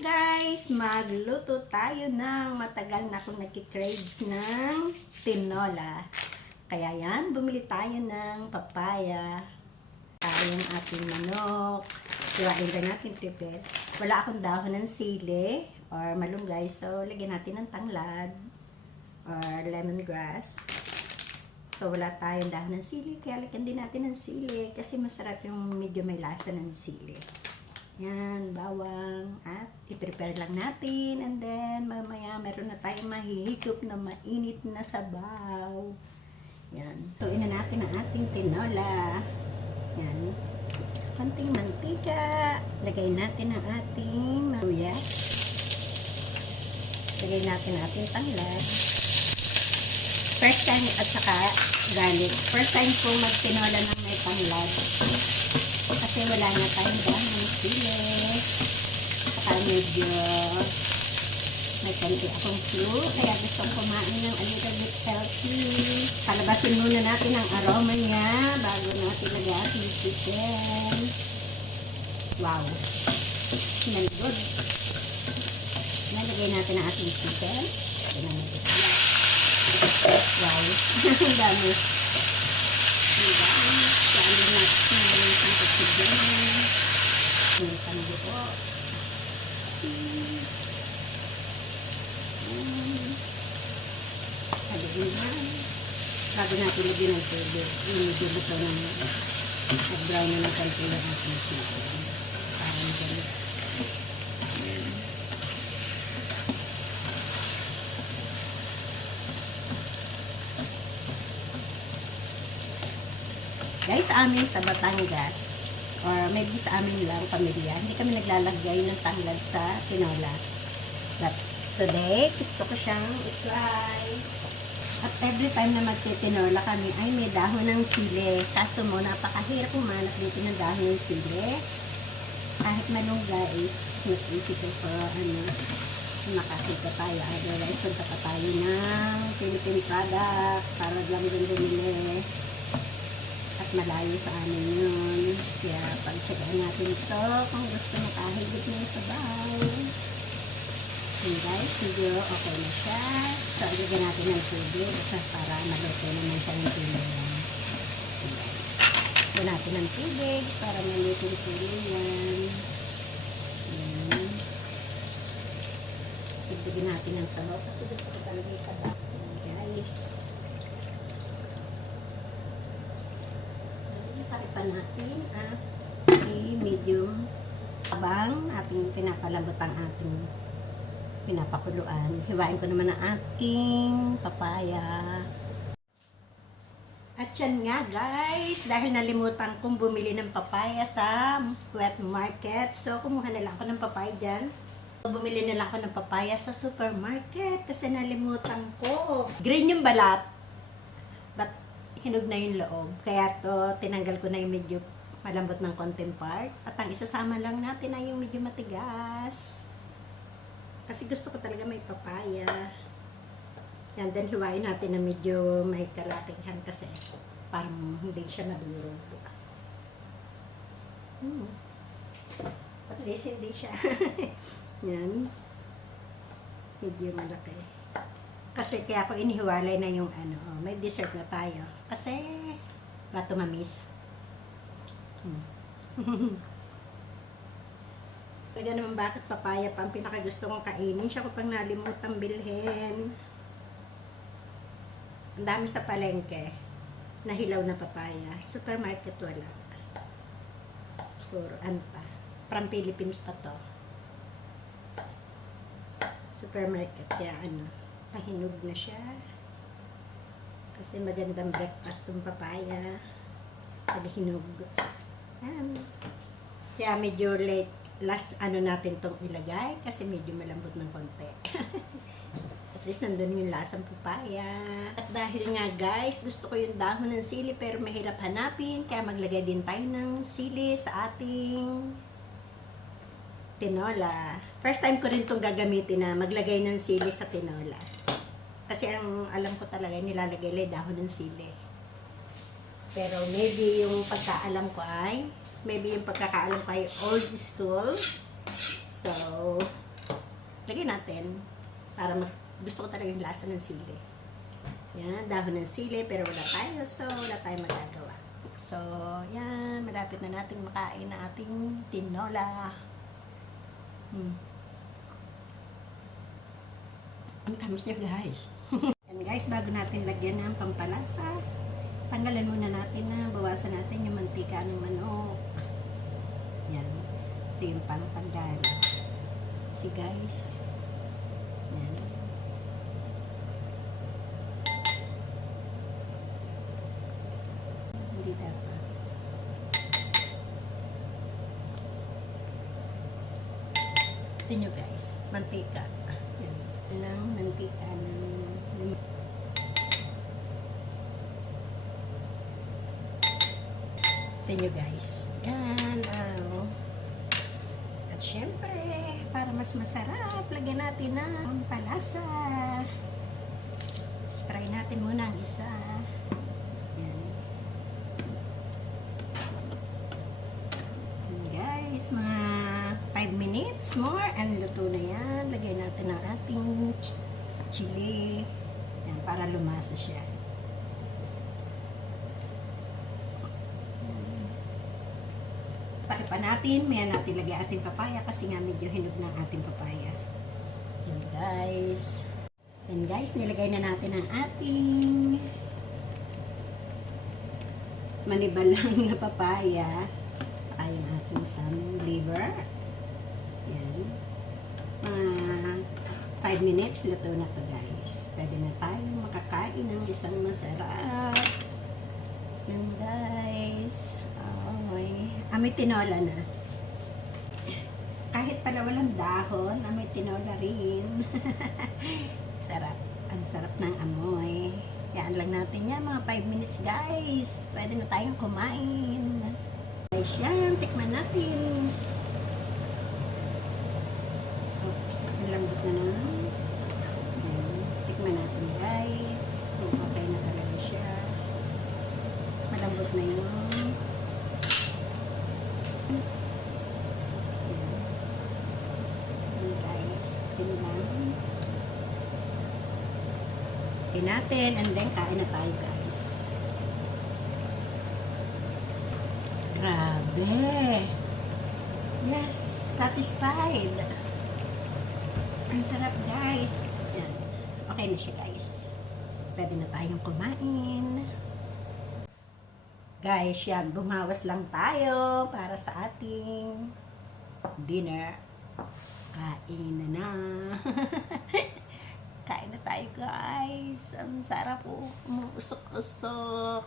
guys, magluto tayo ng matagal na akong nagki-craves ng tinola. Kaya yan, bumili tayo ng papaya, tayong ating manok, hiwain ba natin prepare. Wala akong dahon ng sili or malunggay, so lagyan natin ng tanglad or lemongrass. So wala tayong dahon ng sili, kaya lagyan din natin ng sili kasi masarap yung medyo may lasa ng sili. Yan, bawang, at i-prepare lang natin, and then mamaya meron na tayong mahihigop na mainit na sabaw. Yan, tuin na natin ang ating tinola. Yan, konting mantika, lagay natin ang ating luya, lagay natin ang ating tanglad, first time, at saka garlic. First time po magtinola ng may tanglad kasi wala na tayong dahon ng sili, saka medyo may konti akong flu, kaya gusto kong kumain ng a little bit healthy. Palabasin muna natin ang aroma niya bago natin lagay ating chicken. Wow, smell good. Nalagay natin ang ating chicken. Wow, ang dami. Bago natin lagyan ng tubig, medyo buto ng brown na ng konti ng ating chicken. Parang ganun. Guys, sa amin sa Batangas, or maybe sa amin lang, pamilya, hindi kami naglalagay ng tanglad sa tinola. But today, gusto ko siyang i-try. At every time na magtitinola kami, ay may dahon ng sili. Kaso mo, napakahirap humanap dito ng dahon ng sili. Kahit malunggay, it's not easy to makakita tayo. Otherwise, punta pa tayo ng Philippine product para lang din bumili. At malayo sa amin yun. Kaya pag-checkin natin ito kung gusto makahigit na yung sabaw. Okay guys, medyo okay na siya. So, ilagyan natin ng tubig para maluto naman siya ng tubig. Okay guys, ilagyan natin ng tubig para maluto yung tubig yan. Ilagyan natin ng sabaw kasi gusto ko talaga yung sabaw. Guys, palipan natin at medium habang ating pinapalambot ang ating pinapakuluan. Hiwain ko naman ang ating papaya. At yan nga guys, dahil nalimutan kong bumili ng papaya sa wet market, so kumuha na lang ako ng papaya dyan. Bumili na lang ako ng papaya sa supermarket kasi nalimutan ko. Green yung balat, but hinog na yung loob. Kaya to, tinanggal ko na yung medyo malambot ng konting part. At ang isasama lang natin ay yung medyo matigas. Kasi gusto ko talaga may papaya. Yan, then hiwain natin na medyo may kalakihan kasi parang hindi siya maduro. At least hindi siya. Yan. Medyo malaki. Kasi kaya ako inihiwalay na yung may dessert na tayo. Kasi bato mamis. Kaya naman bakit papaya pa ang pinakagusto kong kainin. Siya ko pang nalimutang bilhin. Ang dami sa palengke na hilaw na papaya. Supermarket wala. Puro pa. From Philippines pa to. Supermarket. Kaya pahinog na siya. Kasi magandang breakfast tong papaya. Paghinog. Kaya medyo late. Last natin tong ilagay kasi medyo malambot ng konti. At least nandun yung lasang papaya. At dahil nga guys, gusto ko yung dahon ng sili pero mahirap hanapin, kaya maglagay din tayo ng sili sa ating tinola. First time ko rin tong gagamitin na maglagay ng sili sa tinola. Kasi ang alam ko talaga nilalagay lang dahon ng sili. Pero maybe yung pagkaalam ko ay old school. So, lagyan natin para gusto ko talaga yung lasa ng sili. Yan, dahon ng sili, pero wala tayo, so wala tayong magagawa. So, yan, malapit na natin makain na ating tinola. Ang tamis niya, guys. And guys, bago natin lagyan ng pampalasa, tanggalan muna natin na bawasan natin yung mantika ng manok. Yan. Ito yung pangtanggal. See guys. Yan. Hindi dapat. Ito nyo guys. Mantika. Yan. Yan ang mantika ng nyo guys. Yan. At syempre, para mas masarap, lagyan natin ng palasa. Try natin muna ang isa. Yan. Yan guys, mga 5 minutes more and luto na yan. Lagyan natin ang ating chili. Yan, para lumasa siya. Pa natin, may natin lagay ating papaya kasi nga medyo hinog na ating papaya. Yan guys. And guys, nilagay na natin ang ating manibalang na papaya. Saka yung ating some liver. Yan. Mga 5 minutes, luto na to guys. Pwede na tayong makakain ng isang masarap. Yan guys. Amoy tinola na. Kahit pala walang dahon, amoy tinola rin. Sarap. Ang sarap ng amoy. Yan lang natin yan, mga 5 minutes guys. Pwede na tayong kumain. Guys, yan. Tikman natin. Oops. Nalambot na na. Yan. Tikman natin guys. Kung okay na talaga siya. Malambot na yun. Natin and then kain na tayo guys. Grabe. Yes, satisfied. Ang sarap guys. Yan. Okay na siya guys. Pwede na tayong kumain. Guys, yan. Bumawas lang tayo para sa ating dinner. Kain na. Kain na tayo guys. Ang sarap po. Umusok-usok.